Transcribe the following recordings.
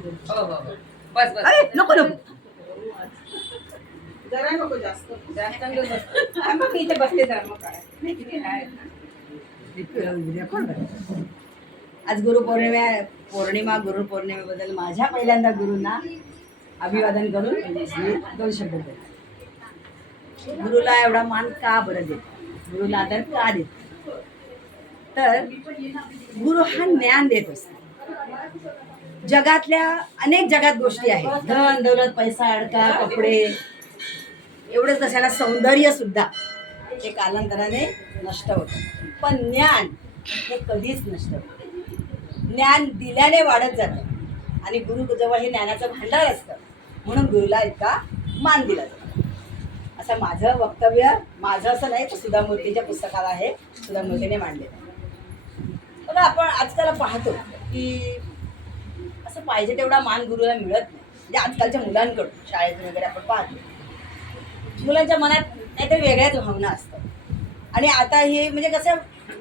हो हो हो. बस बस. अरे नको नको जरा नको जास्त. जास्त नको बस. मग इथे बसले जरा मग काय. कोण बरं? आज गुरुपौर्णिमा गुरुपौर्णिमेबद्दल माझ्या पहिल्यांदा गुरूंना अभिवादन करून मी 2 शब्द बोलते. गुरुला एवढा मान का बरं देत, गुरुला आदर का देत, तर गुरु हा ज्ञान देत असतो. जगातल्या अनेक जगात गोष्टी आहेत, धन दौलत पैसा अडका कपडे एवढंच नसायला सौंदर्य सुद्धा हे कालांतराने नष्ट होतं, पण ज्ञान हे कधीच नष्ट होत. ज्ञान दिल्याने वाढत जातं आणि गुरु जवळ हे ज्ञानाचं भांडार असतं, म्हणून गुरुला इतका मान दिला जातो. असं माझं वक्तव्य, माझं असं नाही तर सुधा मूर्तीच्या पुस्तकाला आहे, सुधा मूर्तीने मांडलेलं आहे. बघा आपण आजकाल पाहतो की असं पाहिजे तेवढा मान गुरुला मिळत नाही. म्हणजे आजकालच्या मुलांकडून शाळेतून वगैरे आपण पाहतो मुलांच्या मनात काहीतरी वेगळ्याच भावना असतात. आणि आता हे म्हणजे कसं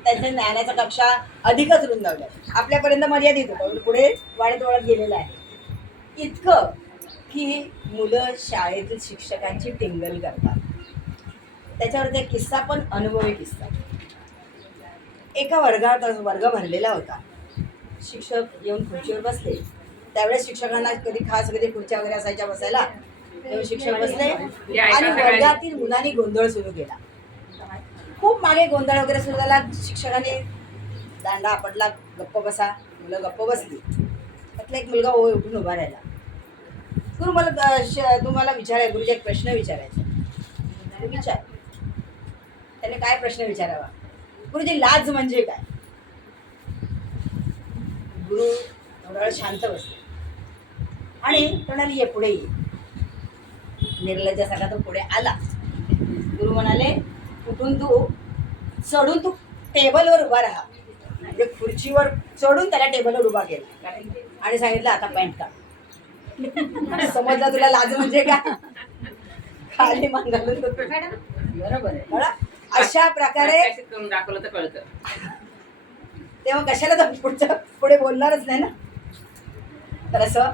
त्यांच्या ज्ञानाच्या कक्षा अधिकच रुंदावल्या, आपल्यापर्यंत मर्यादित होतं, पुढे वाढत वाढत गेलेलं आहे इतकं की मुलं शाळेतील शिक्षकांची टिंगल करतात. त्याच्यावरचा एक किस्सा पण अनुभवी किस्सा. एका वर्ग भरलेला होता. शिक्षक येऊन खुर्चीवर बसले. त्यावेळेस शिक्षकांना कधी खास कधी खुर्च्या वगैरे असायच्या बसायला, तेव्हा शिक्षक बसले आणि वर्गातील मुलांनी गोंधळ सुरू केला. खूप मागे गोंधळ वगैरे सुरू झाला. शिक्षकाने दांडा आपटला, गप्प बसा. मुलं गप्प बसली. त्यातला एक मुलगा उठून उभा राहिला. गुरु मला तुम्हाला विचारायचं, गुरुजी एक प्रश्न विचारायचा. विचार. त्याने काय प्रश्न विचारावा? गुरुजी लाज म्हणजे काय? गुरु थोडा वेळ शांत बसले आणि म्हणाले ये पुढे ये. निर्लज्जासारखा तो पुढे आला. गुरु म्हणाले कुठून तू टेबलवर उभा राहा. म्हणजे खुर्चीवर चढून त्याला टेबलवर उभा केला आणि सांगितलं आता पॅन्ट काढ. समजलं तुला लाज म्हणजे काय? खाली मान घालून बरोबर आहे बघा. अशा प्रकारे करून दाखवलं तर कळतं. तेव्हा कशाला तर पुढे बोलणारच नाही ना. तर असं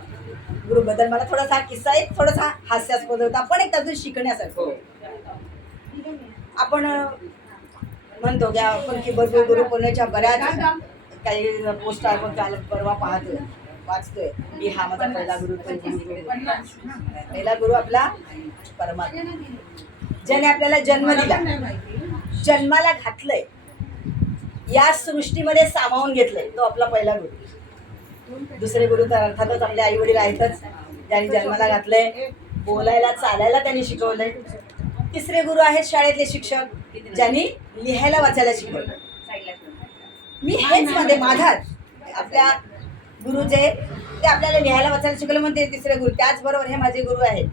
गुरुबद्दल मला थोडासा किस्सा, एक थोडासा हास्यास्पद होता, पण एक त्यातून शिकण्यासारखं. हो. आपण म्हणतो की आपण की गुरुपौर्णिमेच्या बऱ्याच काही पोस्ट आपण काल परवा पाहतोय, वाचतोय की हा माझा पहिला गुरु. पहिला गुरु आपला परमात्मा, ज्याने आपल्याला जन्म दिला, जन्माला घातलंय, या सृष्टीमध्ये सामावून घेतलंय, तो आपला पहिला गुरु. दुसरे गुरु तर अर्थातच आपले आई वडील आहेतच, ज्यांनी जन्माला घातलंय, बोलायला चालायला त्यांनी शिकवलंय. तिसरे गुरु आहेत शाळेतले शिक्षक, ज्यांनी लिहायला वाचायला शिकवलं. मी हेच म्हणते माझा आपल्या गुरुचे ते आपल्याला लिहायला वाचायला शिकवलं म्हणते तिसरे गुरु. त्याचबरोबर हे माझे गुरु आहेत,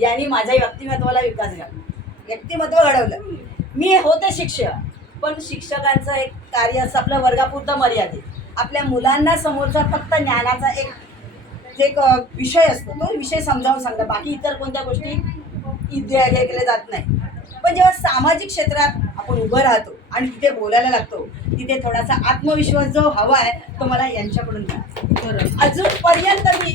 यांनी माझ्या व्यक्तिमत्वाला विकास घडवला, व्यक्तिमत्व घडवलं. मी होते शिक्षक, पण शिक्षकांचं एक कार्य असं आपल्या वर्गापुरतं मर्यादित. आपल्या मुलांना समोरचा फक्त ज्ञानाचा एक विषय असतो, तो विषय समजावून सांगता. बाकी इतर कोणत्या गोष्टी हे केल्या जात नाही. पण जेव्हा सामाजिक क्षेत्रात आपण उभं राहतो आणि तिथे बोलायला लागतो, तिथे थोडासा आत्मविश्वास जो हवा आहे तो मला यांच्याकडून मिळाला. अजूनपर्यंत मी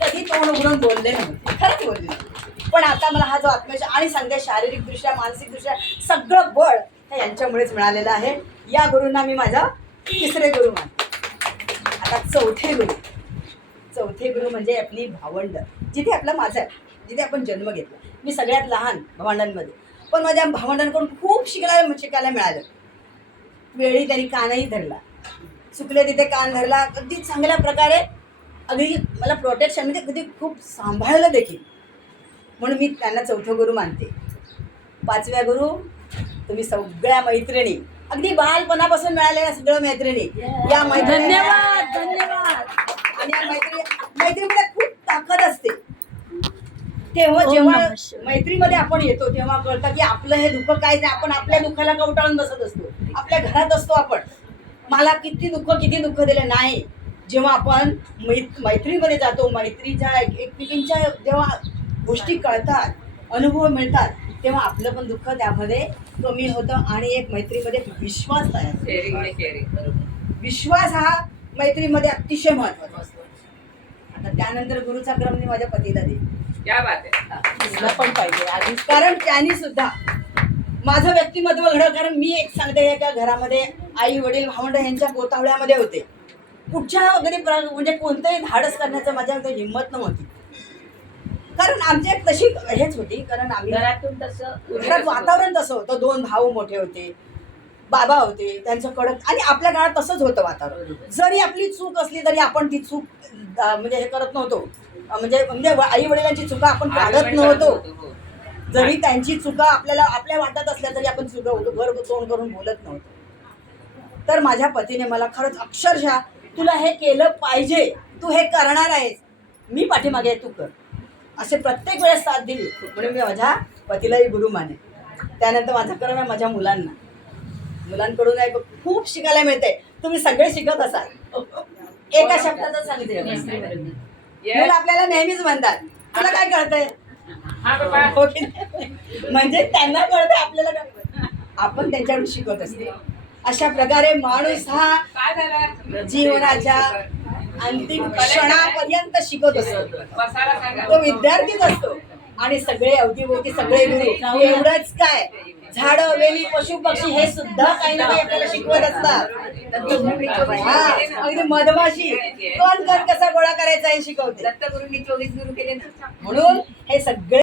कधी तोंड उघडून बोलले नव्हते, खरंच बोलले नव्हते. पण आता मला हा जो आत्मविश्वास आणि सांगते शारीरिकदृष्ट्या मानसिकदृष्ट्या सगळं बळ हे यांच्यामुळेच मिळालेलं आहे. या गुरूंना मी माझा तिसरे गुरु मानते. आता चौथे गुरु म्हणजे आपली भावंड, जिथे आपला माझा आहे, जिथे आपण जन्म घेतला. मी सगळ्यात लहान भावंडांमध्ये, पण माझ्या भावंडांकडून खूप शिकायला मिळालं. वेळी त्यांनी कानही धरला, चुकले तिथे कान धरला, अगदी चांगल्या प्रकारे, अगदी मला प्रोटेक्शन म्हणजे कधी खूप सांभाळलं देखील. म्हणून मी त्यांना चौथं गुरु मानते. पाचव्या गुरु तुम्ही सगळ्या मैत्रिणी, अगदी बालपणापासून मिळालेल्या सगळ्या मैत्रिणी, या मैत्रिणी धन्यवाद धन्यवाद. आणि या मैत्रीमध्ये खूप ताकद असते. तेव्हा जेव्हा मैत्रीमध्ये आपण येतो तेव्हा कळतं की आपलं हे दुःख काय नाही. आपण आपल्या दुःखाला कवटाळून बसत असतो, आपल्या घरात असतो आपण, मला किती दुःख दिलं नाही. जेव्हा आपण मैत्रीमध्ये जातो, मैत्रीच्या एकमेकींच्या जेव्हा गोष्टी कळतात, अनुभव मिळतात, तेव्हा आपलं पण दुःख त्यामध्ये कमी होतं आणि एक मैत्रीमध्ये विश्वास तयार होतो. शेअरिंग. विश्वास हा मैत्रीमध्ये अतिशय महत्त्वाचा असतो. आता त्यानंतर गुरुचा क्रम मी माझ्या पतीला दे. क्या बात आहे. तुला पण पाहिजे आधीच, कारण त्यांनी सुद्धा माझं व्यक्तिमत्व घडलं. कारण मी एक सांगते का घरामध्ये आई वडील भावंड यांच्या गोतावळ्यामध्ये होते. कुठच्या वगैरे म्हणजे कोणतंही धाडस करण्याचं माझ्यामध्ये हिंमत नव्हती. कारण आमची एक तशी हेच होती, कारण आम्ही घरातून तसं घरात वातावरण तसं होतं. 2 भाऊ मोठे होते, बाबा होते, त्यांचं कडक, आणि आपल्या काळात तसंच होतं वातावरण. जरी आपली चूक असली तरी आपण ती चूक म्हणजे हे करत नव्हतो. म्हणजे आई वडिलांची चुका आपण काढत नव्हतो. हो. जरी त्यांची चुका आपल्याला आपल्या वाटत असल्या तरी आपण चुका घर तोंड करून बोलत नव्हतो. तर माझ्या पतीने मला खरंच अक्षरशः तुला हे केलं पाहिजे, तू हे करणार आहेस, मी पाठीमागे आहे, तू कर, असे प्रत्येक वेळेस साथ दिली. म्हणून मी माझ्या पतीलाही गुरु माने. त्यानंतर माझा क्रम आहे माझ्या मुलांकडून आहे खूप शिकायला मिळते. तुम्ही सगळे शिकत असाल. एका शब्दातच सांगते, मुलं आपल्याला नेहमीच म्हणतात तुला काय कळतंय, हा बाबा. हो की नाही? म्हणजे त्यांना कळतंय, आपल्याला कळतंय, आपण त्यांच्याकडून शिकत असतो. अशा प्रकारे माणूस हा काय झालं जीवनाच्या अंतिम क्षणापर्यंत शिकत असतो. बसायला सांगा. तो विद्यार्थीच असतो. आणि सगळे अवतीभोवती सगळे गुरु, एवढंच काय, झाडं वेली पशु पक्षी हे सुद्धा काही ना काही आपल्याला शिकवत असतात. हा, अगदी मधमाशी कण कसा गोळा करायचा हे शिकवते. दत्तगुरूंनी 24 गुरु केले ना. म्हणून हे सगळे